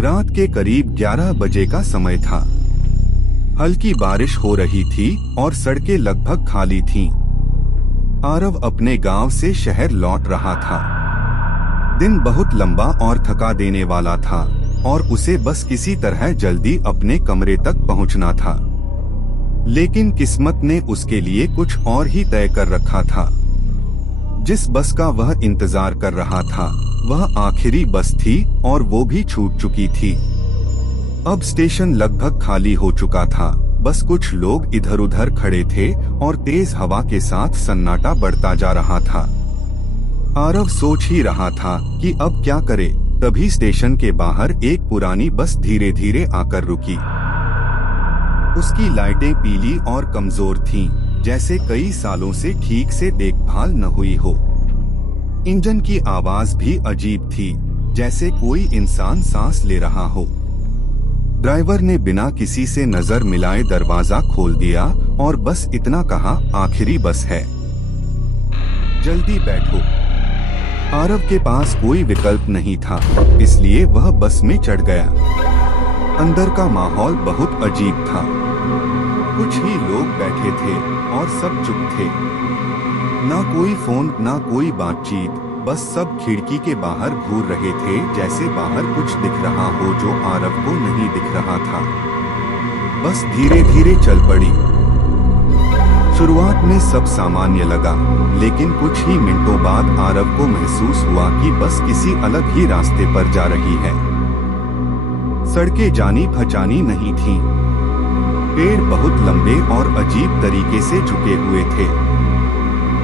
रात के करीब 11 बजे का समय था। हल्की बारिश हो रही थी और सड़कें लगभग खाली थीं। आरव अपने गांव से शहर लौट रहा था। दिन बहुत लंबा और थका देने वाला था और उसे बस किसी तरह जल्दी अपने कमरे तक पहुंचना था। लेकिन किस्मत ने उसके लिए कुछ और ही तय कर रखा था। जिस बस का वह इंतजार कर रहा था वह आखिरी बस थी और वो भी छूट चुकी थी। अब स्टेशन लगभग खाली हो चुका था। बस कुछ लोग इधर उधर खड़े थे और तेज हवा के साथ सन्नाटा बढ़ता जा रहा था। आरव सोच ही रहा था कि अब क्या करे, तभी स्टेशन के बाहर एक पुरानी बस धीरे धीरे आकर रुकी। उसकी लाइटें पीली और कमजोर थीं, जैसे कई सालों से ठीक से देखभाल न हुई हो। इंजन की आवाज भी अजीब थी, जैसे कोई इंसान सांस ले रहा हो। ड्राइवर ने बिना किसी से नजर मिलाए दरवाजा खोल दिया और बस इतना कहा, आखिरी बस है, जल्दी बैठो। आरव के पास कोई विकल्प नहीं था, इसलिए वह बस में चढ़ गया। अंदर का माहौल बहुत अजीब था। कुछ ही लोग बैठे थे और सब चुप थे। ना कोई फोन, ना कोई बातचीत, बस सब खिड़की के बाहर घूर रहे थे, जैसे बाहर कुछ दिख रहा हो जो आरव को नहीं दिख रहा था। बस धीरे धीरे चल पड़ी। शुरुआत में सब सामान्य लगा, लेकिन कुछ ही मिनटों बाद आरव को महसूस हुआ कि बस किसी अलग ही रास्ते पर जा रही है। सड़कें जानी पहचानी नहीं थीं। पेड़ बहुत लंबे और अजीब तरीके से झुके हुए थे।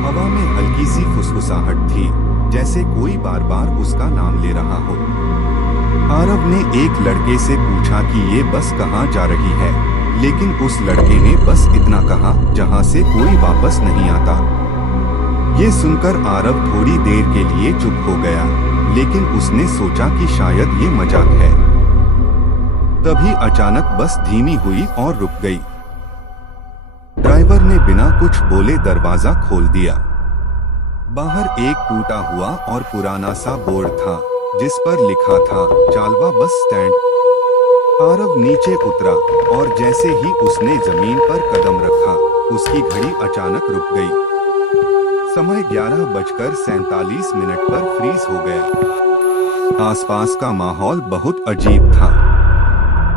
हवा में हल्की सी फुसफुसाहट थी, जैसे कोई बार बार उसका नाम ले रहा हो। आरव ने एक लड़के से पूछा कि ये बस कहाँ जा रही है, लेकिन उस लड़के ने बस इतना कहा, जहाँ से कोई वापस नहीं आता। ये सुनकर आरव थोड़ी देर के लिए चुप हो गया, लेकिन उसने सोचा कि शायद ये मजाक है। तभी अचानक बस धीमी हुई और रुक गई। ड्राइवर ने बिना कुछ बोले दरवाजा खोल दिया। बाहर एक टूटा हुआ और पुराना सा बोर्ड था, जिस पर लिखा था चालवा बस स्टैंड। आरव नीचे उतरा और जैसे ही उसने जमीन पर कदम रखा, उसकी घड़ी अचानक रुक गई। समय 11:47 पर फ्रीज हो गया। आसपास का माहौल बहुत अजीब था।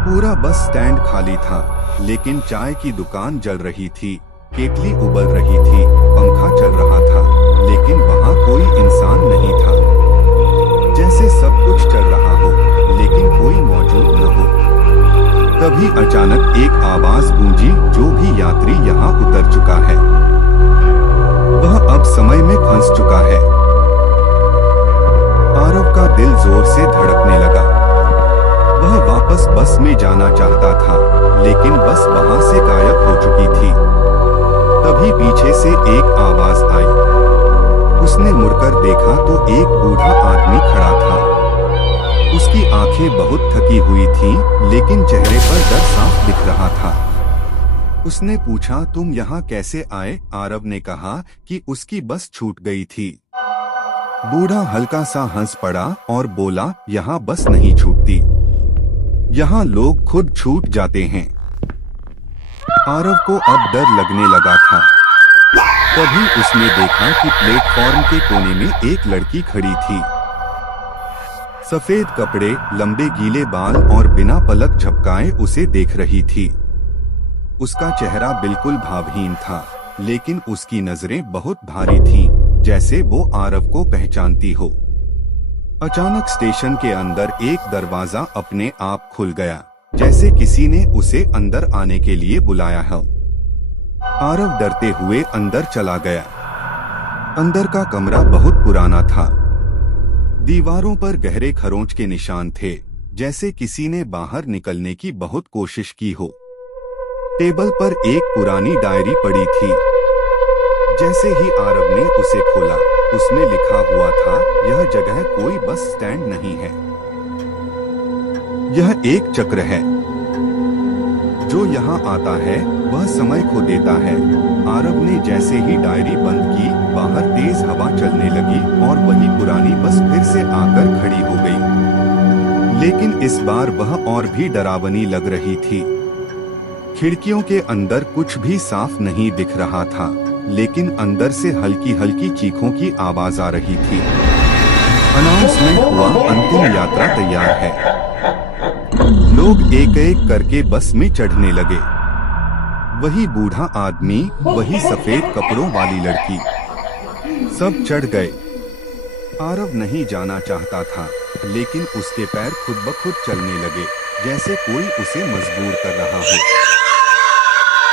पूरा बस स्टैंड खाली था, लेकिन चाय की दुकान जल रही थी, केतली उबल रही थी, पंखा चल रहा था, लेकिन वहाँ कोई इंसान नहीं था। जैसे सब कुछ चल रहा हो, लेकिन कोई मौजूद न हो। तभी अचानक एक आवाज गूंजी, जो भी यात्री यहाँ उतर चुका है, वह अब समय में फंस चुका है। आरव का दिल जोर से धड़कने लगा। वह वापस बस में जाना चाहता था, लेकिन बस वहां से गायब हो चुकी थी। तभी पीछे से एक आवाज आई। उसने मुड़कर देखा तो एक बूढ़ा आदमी खड़ा था। उसकी आंखें बहुत थकी हुई थीं, लेकिन चेहरे पर डर साफ दिख रहा था। उसने पूछा, तुम यहाँ कैसे आए? आरव ने कहा कि उसकी बस छूट गई थी। बूढ़ा हल्का सा हंस पड़ा और बोला, यहाँ बस नहीं छूटती, यहाँ लोग खुद छूट जाते हैं। आरव को अब डर लगने लगा था। तभी उसने देखा कि प्लेटफॉर्म के कोने में एक लड़की खड़ी थी। सफेद कपड़े, लंबे गीले बाल और बिना पलक झपकाए उसे देख रही थी। उसका चेहरा बिल्कुल भावहीन था, लेकिन उसकी नजरें बहुत भारी थीं, जैसे वो आरव को पहचानती हो। अचानक स्टेशन के अंदर एक दरवाजा अपने आप खुल गया, जैसे किसी ने उसे अंदर आने के लिए बुलाया हो। आरव डरते हुए अंदर चला गया। अंदर का कमरा बहुत पुराना था। दीवारों पर गहरे खरोंच के निशान थे, जैसे किसी ने बाहर निकलने की बहुत कोशिश की हो। टेबल पर एक पुरानी डायरी पड़ी थी। जैसे ही आरव ने उसे खोला, उसमें लिखा हुआ था, यह जगह कोई बस स्टैंड नहीं है, यह एक चक्र है। जो यहाँ आता है वह समय खो देता है। आरव ने जैसे ही डायरी बंद की, बाहर तेज हवा चलने लगी और वही पुरानी बस फिर से आकर खड़ी हो गई। लेकिन इस बार वह और भी डरावनी लग रही थी। खिड़कियों के अंदर कुछ भी साफ नहीं दिख रहा था, लेकिन अंदर से हल्की हल्की चीखों की आवाज आ रही थी। अनाउंसमेंट हुआ, अंतिम यात्रा तैयार है। लोग एक एक करके बस में चढ़ने लगे। वही बूढ़ा आदमी, वही सफेद कपड़ों वाली लड़की, सब चढ़ गए। आरव नहीं जाना चाहता था, लेकिन उसके पैर खुद ब खुद चलने लगे, जैसे कोई उसे मजबूर कर रहा हो।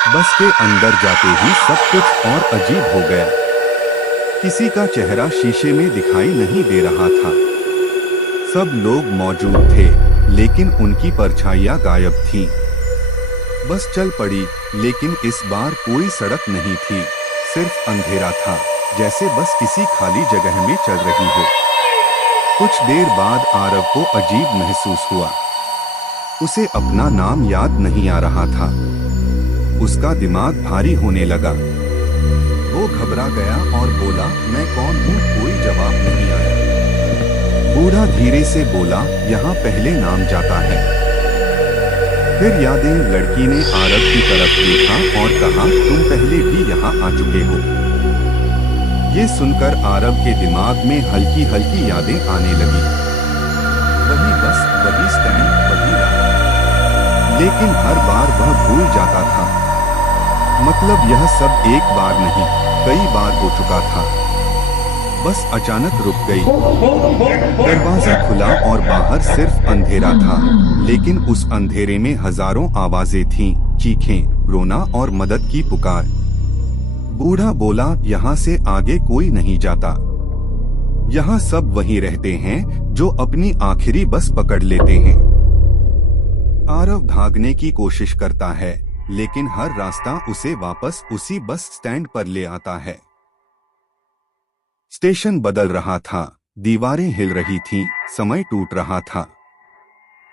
बस के अंदर जाते ही सब कुछ और अजीब हो गया। किसी का चेहरा शीशे में दिखाई नहीं दे रहा था। सब लोग मौजूद थे, लेकिन उनकी परछाइयां गायब थीं। बस चल पड़ी, लेकिन इस बार कोई सड़क नहीं थी, सिर्फ अंधेरा था, जैसे बस किसी खाली जगह में चल रही हो। कुछ देर बाद आरव को अजीब महसूस हुआ। उसे अपना नाम याद नहीं आ रहा था। उसका दिमाग भारी होने लगा। वो घबरा गया और बोला, मैं कौन हूँ? कोई जवाब नहीं आया। बूढ़ा धीरे से बोला, यहाँ पहले नाम जाता है। फिर यादें। लड़की ने आरव की तरफ देखा और कहा, तुम पहले भी यहाँ आ चुके हो। ये सुनकर आरव के दिमाग में हल्की हल्की यादें आने लगी। वही बस, वही स्टैंड, वही रात। लेकिन हर बार वह भूल जाता था। मतलब यह सब एक बार नहीं, कई बार हो चुका था। बस अचानक रुक गई। दरवाजा खुला और बाहर सिर्फ अंधेरा था, लेकिन उस अंधेरे में हजारों आवाजें थीं, चीखें, रोना और मदद की पुकार। बूढ़ा बोला, यहाँ से आगे कोई नहीं जाता। यहाँ सब वही रहते हैं जो अपनी आखिरी बस पकड़ लेते हैं। आरव भागने की कोशिश करता है, लेकिन हर रास्ता उसे वापस उसी बस स्टैंड पर ले आता है। स्टेशन बदल रहा था, दीवारें हिल रही थीं, समय टूट रहा था।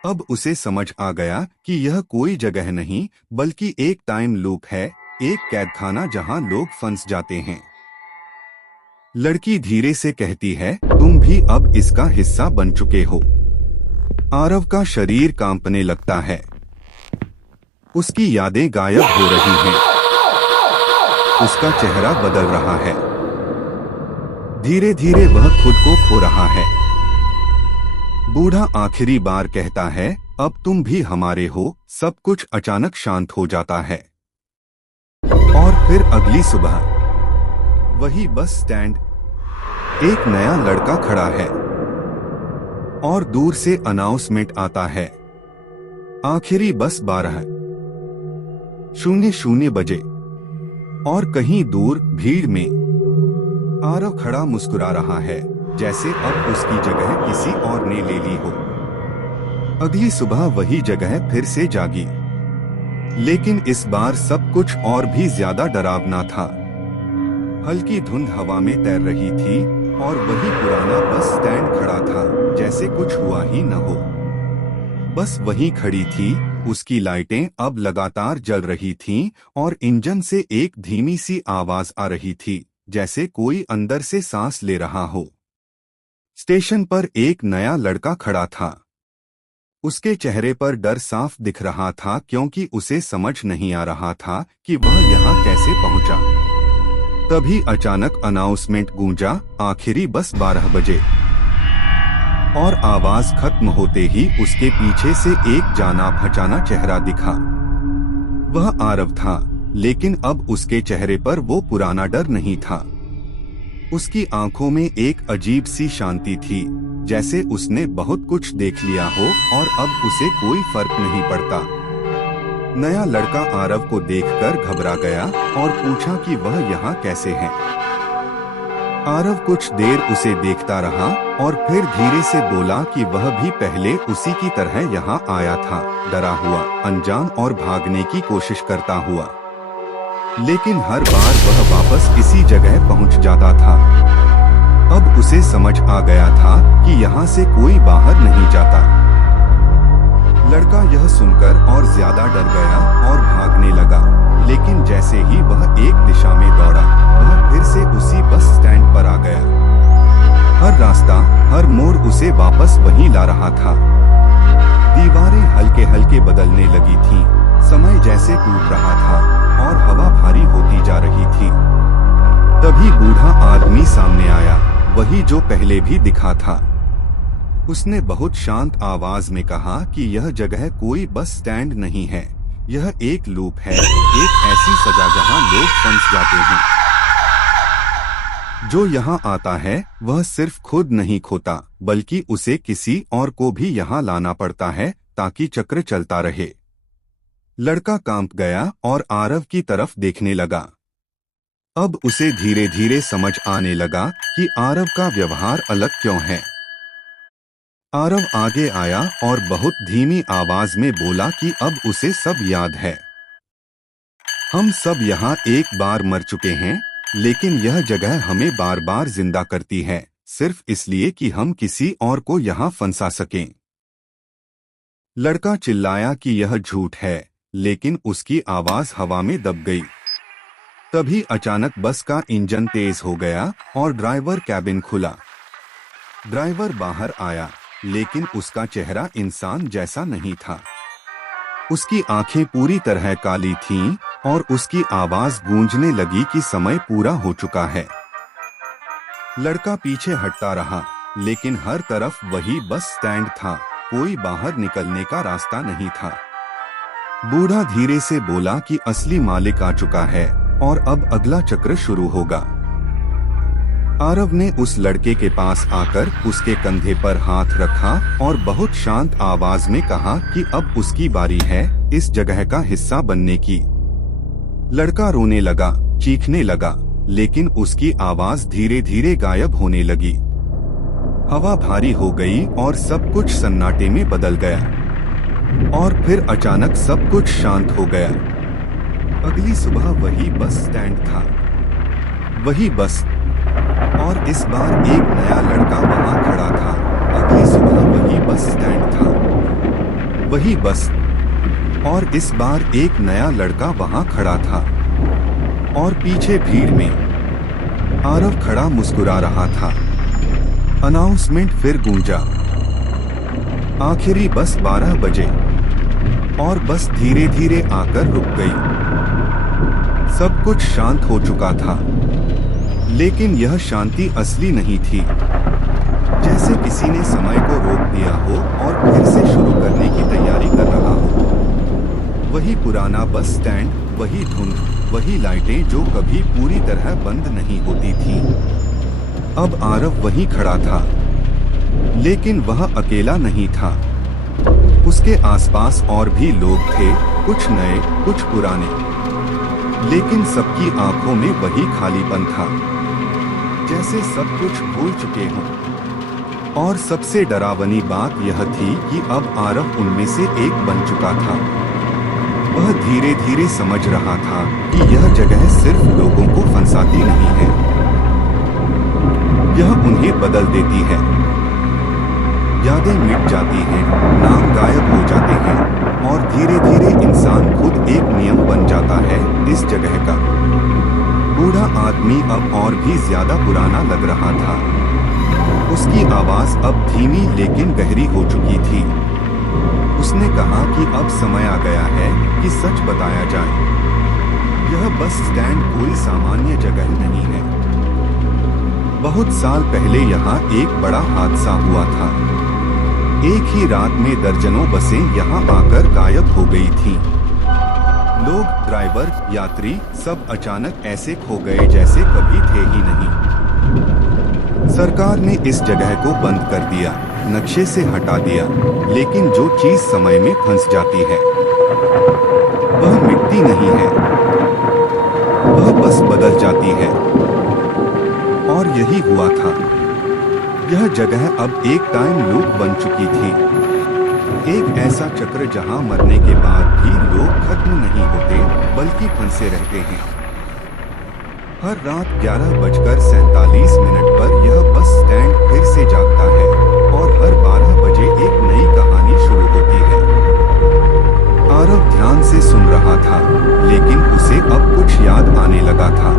अब उसे समझ आ गया कि यह कोई जगह नहीं, बल्कि एक टाइम लूप है, एक कैदखाना जहां लोग फंस जाते हैं। लड़की धीरे से कहती है, तुम भी अब इसका हिस्सा बन चुके हो। आरव का शरीर कांपने लगता है। उसकी यादें गायब हो रही हैं। उसका चेहरा बदल रहा है। धीरे धीरे वह खुद को खो रहा है। बूढ़ा आखिरी बार कहता है, अब तुम भी हमारे हो। सब कुछ अचानक शांत हो जाता है। और फिर अगली सुबह वही बस स्टैंड। एक नया लड़का खड़ा है और दूर से अनाउंसमेंट आता है, आखिरी बस 12:00 बजे। और कहीं दूर भीड़ में आरव खड़ा मुस्कुरा रहा है, जैसे अब उसकी जगह किसी और ने ले ली हो। अगली सुबह वही जगह फिर से जागी, लेकिन इस बार सब कुछ और भी ज्यादा डरावना था। हल्की धुंध हवा में तैर रही थी और वही पुराना बस स्टैंड खड़ा था, जैसे कुछ हुआ ही न हो। बस वहीं खड़ी थी, उसकी लाइटें अब लगातार जल रही थीं और इंजन से एक धीमी सी आवाज आ रही थी, जैसे कोई अंदर से सांस ले रहा हो। स्टेशन पर एक नया लड़का खड़ा था। उसके चेहरे पर डर साफ दिख रहा था, क्योंकि उसे समझ नहीं आ रहा था कि वह यहाँ कैसे पहुंचा। तभी अचानक अनाउंसमेंट गूंजा, आखिरी बस 12 बजे। और आवाज खत्म होते ही उसके पीछे से एक जाना पहचाना चेहरा दिखा। वह आरव था, लेकिन अब उसके चेहरे पर वो पुराना डर नहीं था। उसकी आंखों में एक अजीब सी शांति थी, जैसे उसने बहुत कुछ देख लिया हो और अब उसे कोई फर्क नहीं पड़ता। नया लड़का आरव को देखकर घबरा गया और पूछा कि वह यहाँ कैसे है। आरव कुछ देर उसे देखता रहा और फिर धीरे से बोला कि वह भी पहले उसी की तरह यहाँ आया था, डरा हुआ, अनजान और भागने की कोशिश करता हुआ। लेकिन हर बार वह वापस इसी जगह पहुँच जाता था। अब उसे समझ आ गया था कि यहाँ से कोई बाहर नहीं जाता। लड़का यह सुनकर और ज्यादा डर गया और भागने लगा, लेकिन जैसे ही वह एक दिशा में दौड़ा, वह फिर से उसी बस स्टैंड पर आ गया। हर रास्ता, हर मोड़ उसे वापस वहीं ला रहा था। दीवारें हल्के हल्के बदलने लगी थीं, समय जैसे टूट रहा था और हवा भारी होती जा रही थी। तभी बूढ़ा आदमी सामने आया, वही जो पहले भी दिखा था। उसने बहुत शांत आवाज में कहा कि यह जगह कोई बस स्टैंड नहीं है, यह एक लूप है, एक ऐसी सजा जहां लोग फंस जाते हैं। जो यहाँ आता है वह सिर्फ खुद नहीं खोता, बल्कि उसे किसी और को भी यहाँ लाना पड़ता है ताकि चक्र चलता रहे। लड़का कांप गया और आरव की तरफ देखने लगा। अब उसे धीरे धीरे समझ आने लगा कि आरव का व्यवहार अलग क्यों है। आरव आगे आया और बहुत धीमी आवाज में बोला कि अब उसे सब याद है। हम सब यहाँ एक बार मर चुके हैं, लेकिन यह जगह हमें बार बार जिंदा करती है, सिर्फ इसलिए कि हम किसी और को यहाँ फंसा सकें। लड़का चिल्लाया कि यह झूठ है, लेकिन उसकी आवाज हवा में दब गई। तभी अचानक बस का इंजन तेज हो गया और ड्राइवर कैबिन खुला। ड्राइवर बाहर आया, लेकिन उसका चेहरा इंसान जैसा नहीं था। उसकी आंखें पूरी तरह काली थीं और उसकी आवाज गूंजने लगी कि समय पूरा हो चुका है। लड़का पीछे हटता रहा, लेकिन हर तरफ वही बस स्टैंड था, कोई बाहर निकलने का रास्ता नहीं था। बूढ़ा धीरे से बोला कि असली मालिक आ चुका है और अब अगला चक्र शुरू होगा। आरव ने उस लड़के के पास आकर उसके कंधे पर हाथ रखा और बहुत शांत आवाज में कहा कि अब उसकी बारी है इस जगह का हिस्सा बनने की। लड़का रोने लगा, चीखने लगा, लेकिन उसकी आवाज धीरे धीरे गायब होने लगी। हवा भारी हो गई और सब कुछ सन्नाटे में बदल गया। और फिर अचानक सब कुछ शांत हो गया। अगली सुबह वही बस स्टैंड था, वही बस, और इस बार एक नया लड़का वहां खड़ा था। अगली सुबह वही बस स्टैंड था, वही बस, और इस बार एक नया लड़का वहां खड़ा था। और पीछे भीड़ में आरव खड़ा मुस्कुरा रहा था। अनाउंसमेंट फिर गूंजा, आखिरी बस 12 बजे, और बस धीरे धीरे आकर रुक गई। सब कुछ शांत हो चुका था, लेकिन यह शांति असली नहीं थी। जैसे किसी ने समय को रोक दिया हो और फिर से शुरू करने की तैयारी कर रहा हो। वही पुराना बस स्टैंड, वही धुंध, वही लाइटें जो कभी पूरी तरह बंद नहीं होती थीं। अब आरव वहीं खड़ा था, लेकिन वह अकेला नहीं था। उसके आसपास और भी लोग थे, कुछ नए, कुछ पुराने, लेकिन सबकी आंखों में वही खालीपन था, जैसे सब कुछ भूल चुके हों। और सबसे डरावनी बात यह थी कि अब आरव उनमें से एक बन चुका था। वह धीरे धीरे समझ रहा था कि यह जगह सिर्फ लोगों को फंसाती नहीं है, यह उन्हें बदल देती है। यादें मिट जाती हैं, नाम गायब हो जाते हैं, और धीरे धीरे इंसान खुद एक नियम बन जाता है इस जगह का। बूढ़ा आदमी अब और भी ज्यादा पुराना लग रहा था। उसकी आवाज अब धीमी लेकिन गहरी हो चुकी थी। उसने कहा कि अब समय आ गया है कि सच बताया जाए। यह बस स्टैंड कोई सामान्य जगह नहीं है। बहुत साल पहले यहाँ एक बड़ा हादसा हुआ था। एक ही रात में दर्जनों बसें यहाँ आकर गायब हो गई थीं। लोग, ड्राइवर, यात्री सब अचानक ऐसे खो गए जैसे कभी थे ही नहीं। सरकार ने इस जगह को बंद कर दिया, नक्शे से हटा दिया, लेकिन जो चीज समय में फंस जाती है वह मिटती नहीं है, वह बस बदल जाती है। और यही हुआ था। यह जगह अब एक टाइम लूप बन चुकी थी, एक ऐसा चक्र जहां मरने के बाद भी लोग खत्म नहीं होते बल्कि फंसे रहते हैं। हर रात 11:47 पर यह बस स्टैंड फिर से जागता है और हर 12 बजे एक नई कहानी शुरू होती है। आरव ध्यान से सुन रहा था, लेकिन उसे अब कुछ याद आने लगा था।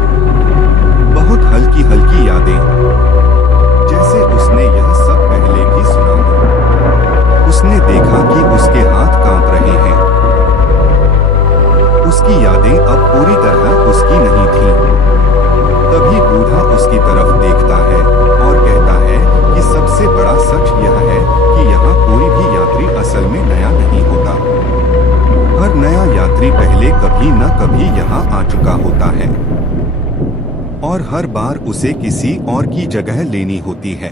बहुत हल्की हल्की यादें, जैसे उसने यह सब पहले भी सुना हो। उसने देखा कि उसके असल में नया नहीं होता। हर नया यात्री पहले कभी न कभी यहाँ आ चुका होता है और हर बार उसे किसी और की जगह लेनी होती है।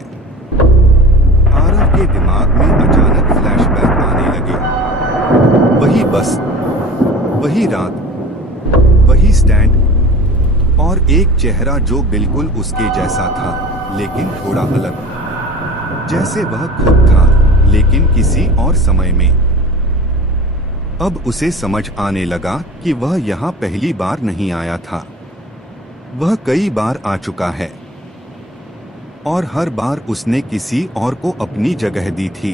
आरव के दिमाग में अचानक फ्लैशबैक आने लगे। वही बस, वही रात, वही स्टैंड और एक चेहरा जो बिल्कुल उसके जैसा था लेकिन थोड़ा अलग, जैसे वह खुद था लेकिन किसी और समय में। अब उसे समझ आने लगा कि वह यहाँ पहली बार नहीं आया था, वह कई बार आ चुका है और हर बार उसने किसी और को अपनी जगह दी थी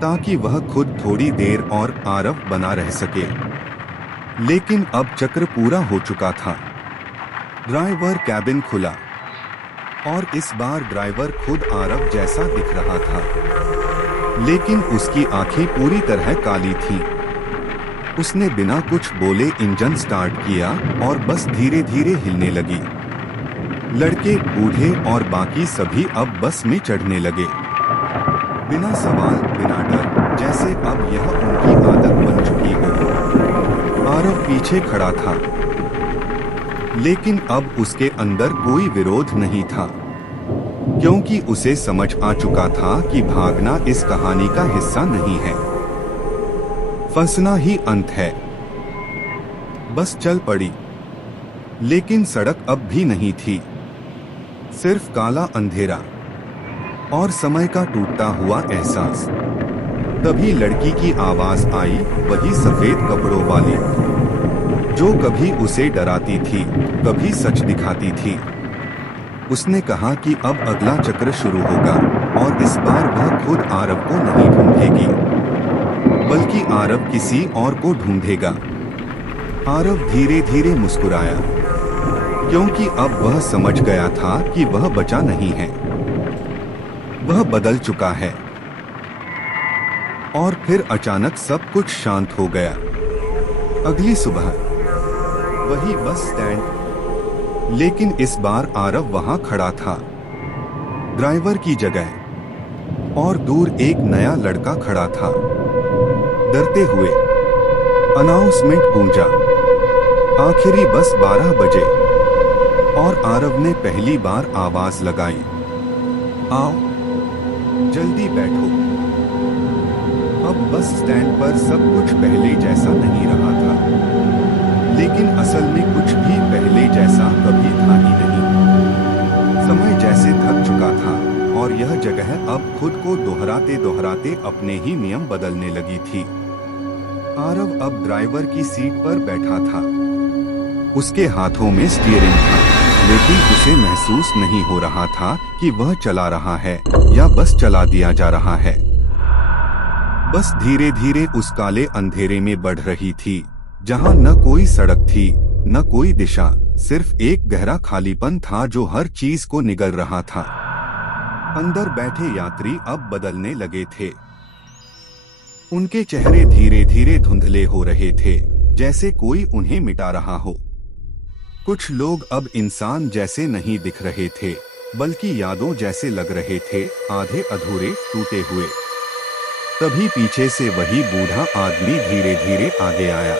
ताकि वह खुद थोड़ी देर और आरव बना रह सके। लेकिन अब चक्र पूरा हो चुका था। ड्राइवर कैबिन खुला और इस बार ड्राइवर खुद आरव जैसा दिख रहा था, लेकिन उसकी आंखें पूरी तरह काली थीं। उसने बिना कुछ बोले इंजन स्टार्ट किया और बस धीरे धीरे हिलने लगी। लड़के, बूढ़े और बाकी सभी अब बस में चढ़ने लगे, बिना सवाल, बिना डर, जैसे अब यह उनकी आदत बन चुकी हो। आरव पीछे खड़ा था, लेकिन अब उसके अंदर कोई विरोध नहीं था, क्योंकि उसे समझ आ चुका था कि भागना इस कहानी का हिस्सा नहीं है, फंसना ही अंत है। बस चल पड़ी, लेकिन सड़क अब भी नहीं थी, सिर्फ काला अंधेरा और समय का टूटता हुआ एहसास। तभी लड़की की आवाज आई, वही सफेद कपड़ों वाली, जो कभी उसे डराती थी, कभी सच दिखाती थी। उसने कहा कि अब अगला चक्र शुरू होगा और इस बार वह खुद आरव को नहीं ढूंढेगी, बल्कि आरव किसी और को ढूंढेगा। आरव धीरे धीरे मुस्कुराया, क्योंकि अब वह समझ गया था कि वह बचा नहीं है, वह बदल चुका है। और फिर अचानक सब कुछ शांत हो गया। अगली सुबह वही बस स्टैंड, लेकिन इस बार आरव वहां खड़ा था, ड्राइवर की जगह, और दूर एक नया लड़का खड़ा था, डरते हुए। अनाउंसमेंट गूंजा, आखिरी बस 12 बजे, और आरव ने पहली बार आवाज लगाई, आओ जल्दी बैठो। अब बस स्टैंड पर सब कुछ पहले जैसा नहीं रहा था, लेकिन असल में कुछ भी पहले जैसा कभी था ही नहीं। समय जैसे थक चुका था और यह जगह अब खुद को दोहराते दोहराते अपने ही नियम बदलने लगी थी। आरव अब ड्राइवर की सीट पर बैठा था, उसके हाथों में स्टीयरिंग था, लेकिन उसे महसूस नहीं हो रहा था कि वह चला रहा है या बस चला दिया जा रहा है। बस धीरे धीरे उस काले अंधेरे में बढ़ रही थी, जहां न कोई सड़क थी, न कोई दिशा, सिर्फ एक गहरा खालीपन था जो हर चीज को निगल रहा था। अंदर बैठे यात्री अब बदलने लगे थे, उनके चेहरे धीरे धीरे धुंधले हो रहे थे, जैसे कोई उन्हें मिटा रहा हो। कुछ लोग अब इंसान जैसे नहीं दिख रहे थे, बल्कि यादों जैसे लग रहे थे, आधे अधूरे, टूटे हुए। तभी पीछे से वही बूढ़ा आदमी धीरे धीरे आगे आया,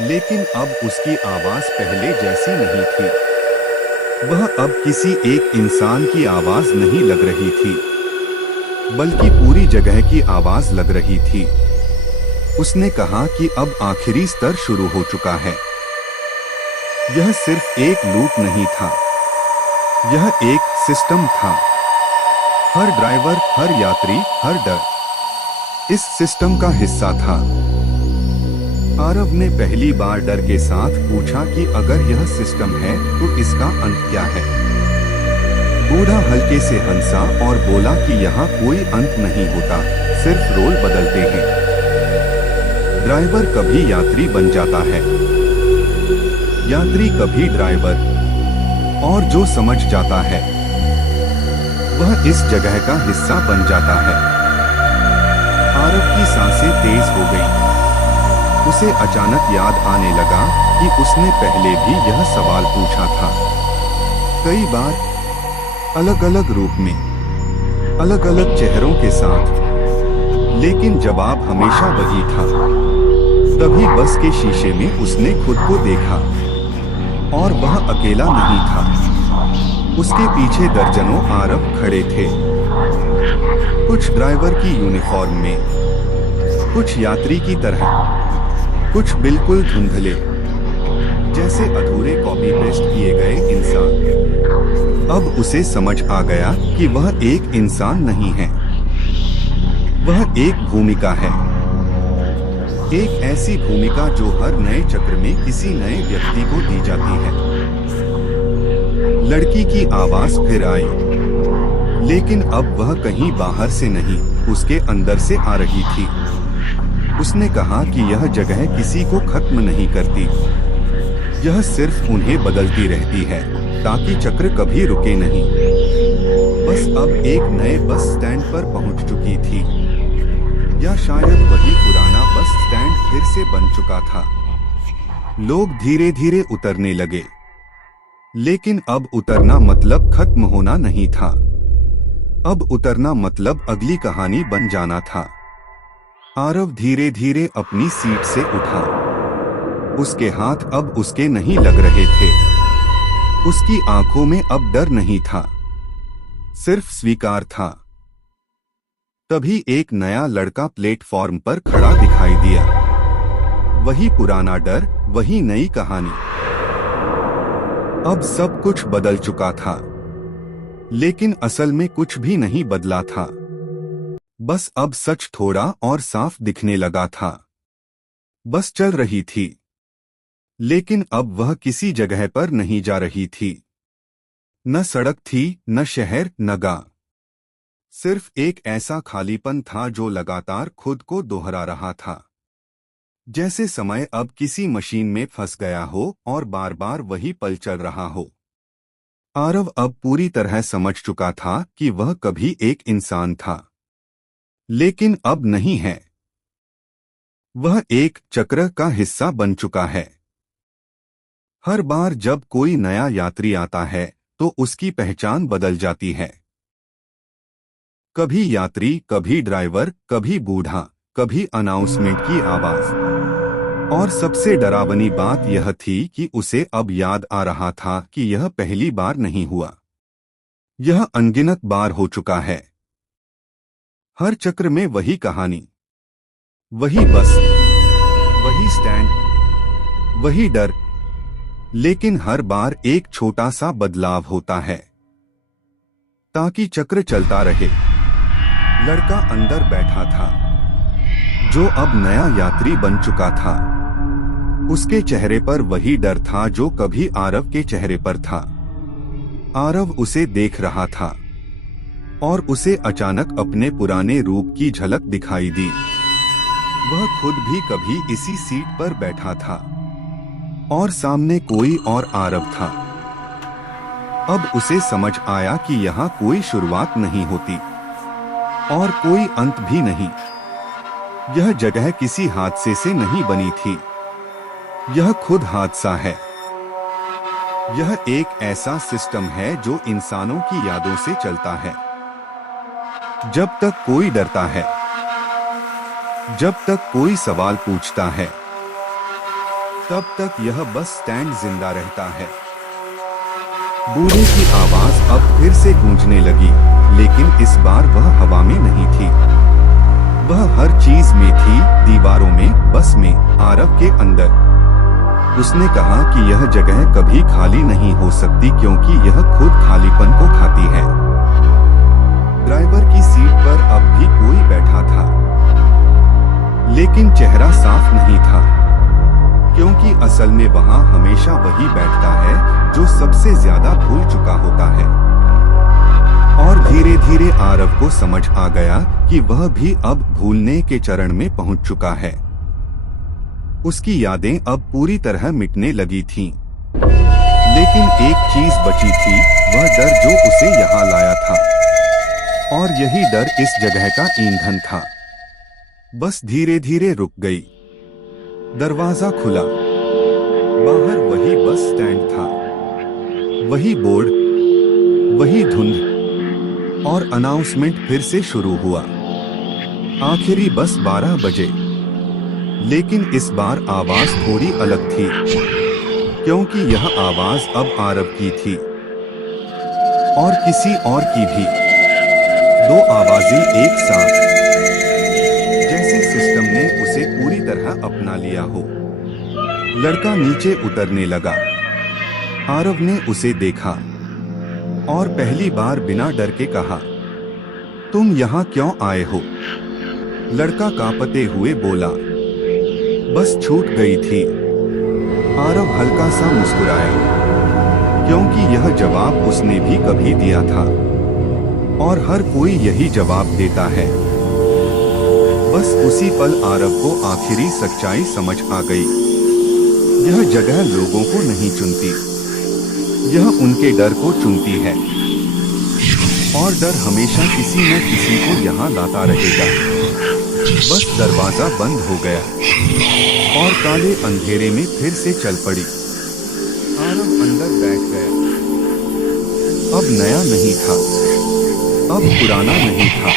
लेकिन अब उसकी आवाज पहले जैसी नहीं थी। वह अब किसी एक इंसान की आवाज नहीं लग रही थी, बल्कि पूरी जगह की आवाज लग रही थी। उसने कहा कि अब आखिरी स्तर शुरू हो चुका है। यह सिर्फ एक लूट नहीं था, यह एक सिस्टम था। हर ड्राइवर, हर यात्री, हर डर इस सिस्टम का हिस्सा था। आरव ने पहली बार डर के साथ पूछा कि अगर यह सिस्टम है तो इसका अंत क्या है। बूढ़ा हल्के से हंसा और बोला कि यहाँ कोई अंत नहीं होता, सिर्फ रोल बदलते हैं। ड्राइवर कभी यात्री बन जाता है, यात्री कभी ड्राइवर, और जो समझ जाता है वह इस जगह का हिस्सा बन जाता है। आरव की सांसें तेज हो गईं। उसे अचानक याद आने लगा कि उसने पहले भी यह सवाल पूछा था, कई बार, अलग अलग रूप में, अलग अलग चेहरों के साथ। लेकिन जवाब हमेशा वही था। तभी बस के शीशे में उसने खुद को देखा और वह अकेला नहीं था। उसके पीछे दर्जनों आरव खड़े थे, कुछ ड्राइवर की यूनिफॉर्म में, कुछ यात्री की तरह, कुछ बिल्कुल धुंधले, जैसे अधूरे कॉपी पेस्ट किए गए इंसान। अब उसे समझ आ गया कि वह एक इंसान नहीं है, वह एक भूमिका है। एक ऐसी भूमिका जो हर नए चक्र में किसी नए व्यक्ति को दी जाती है। लड़की की आवाज फिर आई, लेकिन अब वह कहीं बाहर से नहीं, उसके अंदर से आ रही थी। उसने कहा कि यह जगह किसी को खत्म नहीं करती, यह सिर्फ उन्हें बदलती रहती है ताकि चक्र कभी रुके नहीं। बस अब एक नए बस स्टैंड पर पहुंच चुकी थी, या शायद वही पुराना बस स्टैंड फिर से बन चुका था। लोग धीरे धीरे उतरने लगे, लेकिन अब उतरना मतलब खत्म होना नहीं था। अब उतरना मतलब अगली कहानी बन जाना था। आरव धीरे धीरे अपनी सीट से उठा। उसके हाथ अब उसके नहीं लग रहे थे। उसकी आंखों में अब डर नहीं था, सिर्फ स्वीकार था। तभी एक नया लड़का प्लेटफॉर्म पर खड़ा दिखाई दिया। वही पुराना डर, वही नई कहानी। अब सब कुछ बदल चुका था, लेकिन असल में कुछ भी नहीं बदला था। बस अब सच थोड़ा और साफ दिखने लगा था। बस चल रही थी, लेकिन अब वह किसी जगह पर नहीं जा रही थी। न सड़क थी, न शहर, न गांव। सिर्फ एक ऐसा खालीपन था जो लगातार खुद को दोहरा रहा था, जैसे समय अब किसी मशीन में फंस गया हो और बार बार वही पल चल रहा हो। आरव अब पूरी तरह समझ चुका था कि वह कभी एक इंसान था, लेकिन अब नहीं है। वह एक चक्र का हिस्सा बन चुका है। हर बार जब कोई नया यात्री आता है तो उसकी पहचान बदल जाती है। कभी यात्री, कभी ड्राइवर, कभी बूढ़ा, कभी अनाउंसमेंट की आवाज। और सबसे डरावनी बात यह थी कि उसे अब याद आ रहा था कि यह पहली बार नहीं हुआ, यह अनगिनत बार हो चुका है। हर चक्र में वही कहानी, वही बस, वही स्टैंड, वही डर, लेकिन हर बार एक छोटा सा बदलाव होता है ताकि चक्र चलता रहे। लड़का अंदर बैठा था, जो अब नया यात्री बन चुका था। उसके चेहरे पर वही डर था जो कभी आरव के चेहरे पर था। आरव उसे देख रहा था और उसे अचानक अपने पुराने रूप की झलक दिखाई दी। वह खुद भी कभी इसी सीट पर बैठा था और सामने कोई और आरव था। अब उसे समझ आया कि यहाँ कोई शुरुआत नहीं होती और कोई अंत भी नहीं। यह जगह किसी हादसे से नहीं बनी थी, यह खुद हादसा है। यह एक ऐसा सिस्टम है जो इंसानों की यादों से चलता है। जब तक कोई डरता है, जब तक कोई सवाल पूछता है, तब तक यह बस स्टैंड जिंदा रहता है। बूढ़े की आवाज अब फिर से गूंजने लगी, लेकिन इस बार वह हवा में नहीं थी। वह हर चीज में थी, दीवारों में, बस में, आरव के अंदर। उसने कहा कि यह जगह कभी खाली नहीं हो सकती क्योंकि यह खुद खालीपन को खाती है। ड्राइवर की सीट पर अब भी कोई बैठा था, लेकिन चेहरा साफ नहीं था, क्योंकि असल में वहां हमेशा वही बैठता है जो सबसे ज्यादा भूल चुका होता है। और धीरे धीरे आरव को समझ आ गया कि वह भी अब भूलने के चरण में पहुंच चुका है। उसकी यादें अब पूरी तरह मिटने लगी थीं। लेकिन एक चीज बची थी, वह डर जो उसे यहाँ लाया था। और यही डर इस जगह का ईंधन था। बस धीरे धीरे रुक गई। दरवाजा खुला। बाहर वही बस स्टैंड था, वही बोर्ड, वही धुंध, और अनाउंसमेंट फिर से शुरू हुआ। आखिरी बस 12 बजे। लेकिन इस बार आवाज थोड़ी अलग थी, क्योंकि यह आवाज अब आरव की थी और किसी और की भी। दो आवाजें एक साथ, जैसे सिस्टम ने उसे पूरी तरह अपना लिया हो। लड़का नीचे उतरने लगा। आरव ने उसे देखा और पहली बार बिना डर के कहा, तुम यहाँ क्यों आए हो? लड़का कांपते हुए बोला, बस छूट गई थी। आरव हल्का सा मुस्कुराया, क्योंकि यह जवाब उसने भी कभी दिया था और हर कोई यही जवाब देता है। बस उसी पल आरव को आखिरी सच्चाई समझ आ गई। यह जगह लोगों को नहीं चुनती, यह उनके डर को चुनती है, और डर हमेशा किसी न किसी को यहाँ लाता रहेगा। बस दरवाजा बंद हो गया और काले अंधेरे में फिर से चल पड़ी। आरव अंदर बैठ गया। अब नया नहीं था, अब पुराना नहीं था,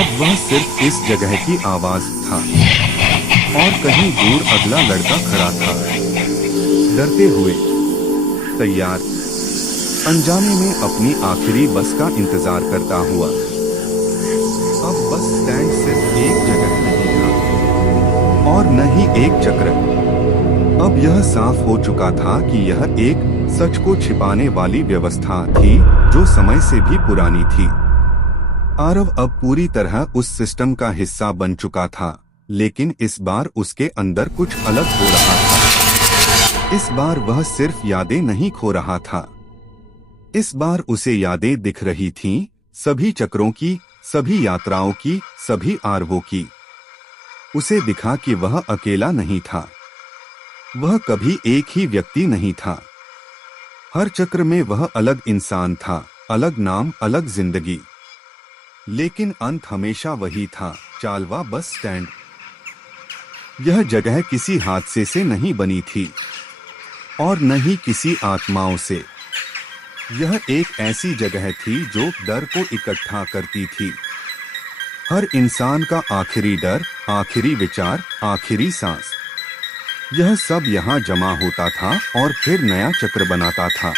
अब वह सिर्फ इस जगह की आवाज था। और कहीं दूर अगला लड़का खड़ा था, डरते हुए, तैयार, अनजाने में अपनी आखिरी बस का इंतजार करता हुआ। अब बस स्टैंड सिर्फ एक जगह नहीं था और न ही एक चक्र। अब यह साफ हो चुका था कि यह एक सच को छिपाने वाली व्यवस्था थी जो समय से भी पुरानी थी। आरव अब पूरी तरह उस सिस्टम का हिस्सा बन चुका था, लेकिन इस बार उसके अंदर कुछ अलग हो रहा था। इस बार वह सिर्फ यादें नहीं खो रहा था, इस बार उसे यादें दिख रही थीं, सभी चक्रों की, सभी यात्राओं की, सभी आरवों की। उसे दिखा कि वह अकेला नहीं था, वह कभी एक ही व्यक्ति नहीं था। हर चक्र में वह अलग इंसान था, अलग नाम, अलग जिंदगी। लेकिन अंत हमेशा वही था, चालवा बस स्टैंड। यह जगह किसी हादसे से नहीं बनी थी और न ही किसी आत्माओं से। यह एक ऐसी जगह थी जो डर को इकट्ठा करती थी। हर इंसान का आखिरी डर, आखिरी विचार, आखिरी सांस, यह सब यहाँ जमा होता था और फिर नया चक्र बनाता था।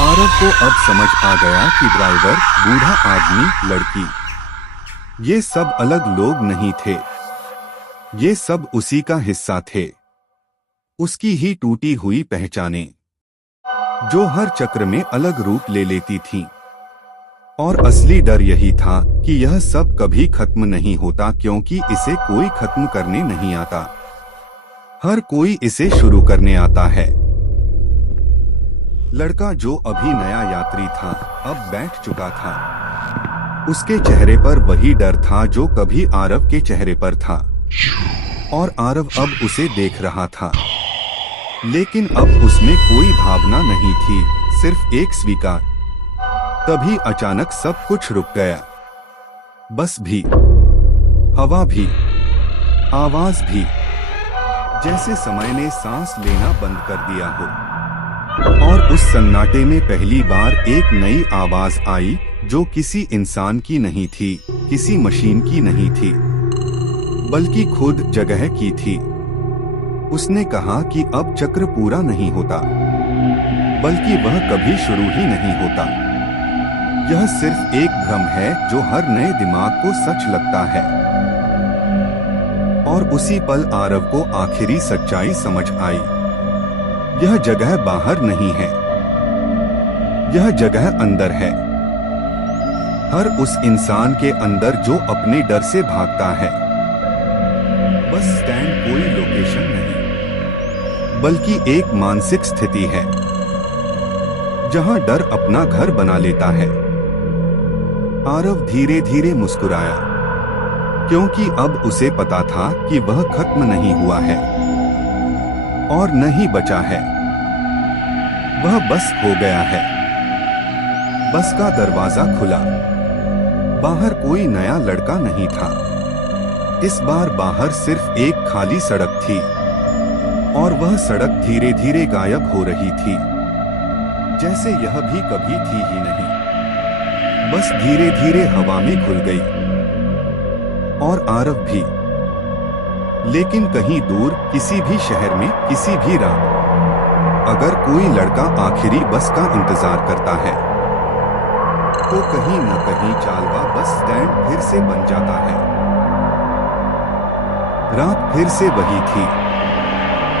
आरव को अब समझ आ गया कि ड्राइवर, बूढ़ा आदमी, लड़की, ये सब अलग लोग नहीं थे, ये सब उसी का हिस्सा थे। उसकी ही टूटी हुई पहचानें, जो हर चक्र में अलग रूप ले लेती थीं। और असली डर यही था कि यह सब कभी खत्म नहीं होता, क्योंकि इसे कोई खत्म करने नहीं आता। हर कोई इसे शुरू करने आता है। लड़का, जो अभी नया यात्री था, अब बैठ चुका था। उसके चेहरे पर वही डर था जो कभी आरव के चेहरे पर था, और आरव अब उसे देख रहा था। लेकिन अब उसमें कोई भावना नहीं थी, सिर्फ एक स्वीकार। तभी अचानक सब कुछ रुक गया। बस भी, हवा भी, आवाज भी, जैसे समय ने सांस लेना बंद कर दिया हो। और उस सन्नाटे में पहली बार एक नई आवाज आई, जो किसी इंसान की नहीं थी, किसी मशीन की नहीं थी, बल्कि खुद जगह की थी। उसने कहा कि अब चक्र पूरा नहीं होता, बल्कि वह कभी शुरू ही नहीं होता। यह सिर्फ एक भ्रम है जो हर नए दिमाग को सच लगता है। और उसी पल आरव को आखिरी सच्चाई समझ आई। यह जगह बाहर नहीं है, यह जगह अंदर है। हर उस इंसान के अंदर जो अपने डर से भागता है। बस स्टैंड कोई लोकेशन नहीं, बल्कि एक मानसिक स्थिति है, जहां डर अपना घर बना लेता है। आरव धीरे धीरे मुस्कुराया, क्योंकि अब उसे पता था कि वह खत्म नहीं हुआ है और न ही बचा है। वह बस हो गया है। बस का दरवाजा खुला। बाहर कोई नया लड़का नहीं था। इस बार बाहर सिर्फ एक खाली सड़क थी, और वह सड़क धीरे धीरे गायब हो रही थी, जैसे यह भी कभी थी ही नहीं। बस धीरे धीरे हवा में घुल गई। और आरव भी। लेकिन कहीं दूर किसी भी शहर में किसी भी रात अगर कोई लड़का आखिरी बस का इंतजार करता है तो कहीं न कहीं चालवा बस स्टैंड फिर से बन जाता है। रात फिर से वही थी,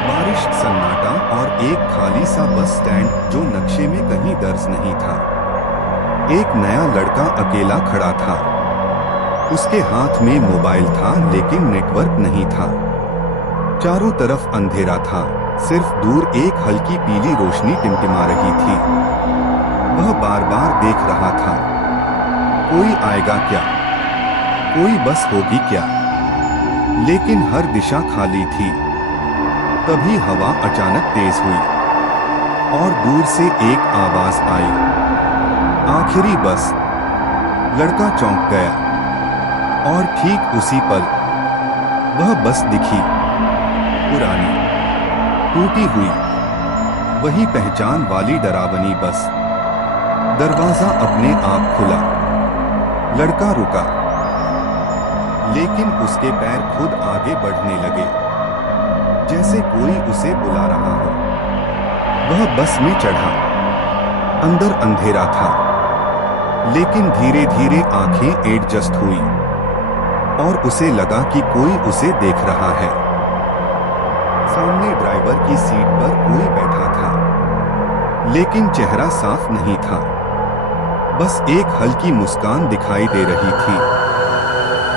बारिश, सन्नाटा और एक खाली सा बस स्टैंड जो नक्शे में कहीं दर्ज नहीं था। एक नया लड़का अकेला खड़ा था। उसके हाथ में मोबाइल था लेकिन नेटवर्क नहीं था। चारों तरफ अंधेरा था, सिर्फ दूर एक हल्की पीली रोशनी टिमटिमा रही थी। वह बार बार देख रहा था, कोई आएगा क्या, कोई बस होगी क्या, लेकिन हर दिशा खाली थी। तभी हवा अचानक तेज हुई और दूर से एक आवाज आई, आखिरी बस। लड़का चौंक गया और ठीक उसी पल वह बस दिखी, पुरानी, टूटी हुई, वही पहचान वाली डरावनी बस। दरवाजा अपने आप खुला, लड़का रुका, लेकिन उसके पैर खुद आगे बढ़ने लगे, जैसे कोई उसे बुला रहा हो। वह बस में चढ़ा। अंदर अंधेरा था, लेकिन धीरे धीरे आंखें एडजस्ट हुई और उसे लगा कि कोई उसे देख रहा है। सामने ड्राइवर की सीट पर कोई बैठा था, लेकिन चेहरा साफ नहीं था। बस एक हल्की मुस्कान दिखाई दे रही थी,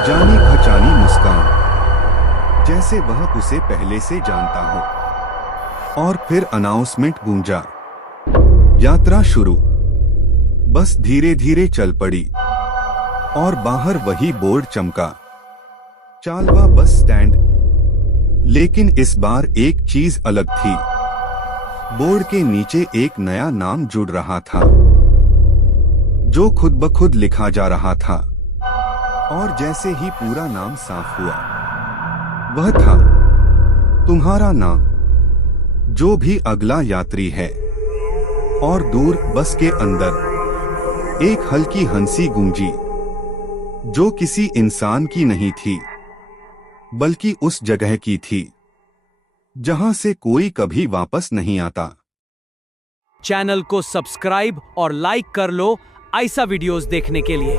जानी पहचानी मुस्कान, जैसे वह उसे पहले से जानता हो। और फिर अनाउंसमेंट गूंजा, यात्रा शुरू। बस धीरे धीरे चल पड़ी और बाहर वही बोर्ड चमका, चालवा बस स्टैंड। लेकिन इस बार एक चीज अलग थी। बोर्ड के नीचे एक नया नाम जुड़ रहा था, जो खुद ब खुद लिखा जा रहा था। और जैसे ही पूरा नाम साफ हुआ, वह था तुम्हारा नाम, जो भी अगला यात्री है। और दूर बस के अंदर एक हल्की हंसी गूंजी, जो किसी इंसान की नहीं थी, बल्कि उस जगह की थी जहां से कोई कभी वापस नहीं आता। चैनल को सब्सक्राइब और लाइक कर लो ऐसा वीडियोस देखने के लिए।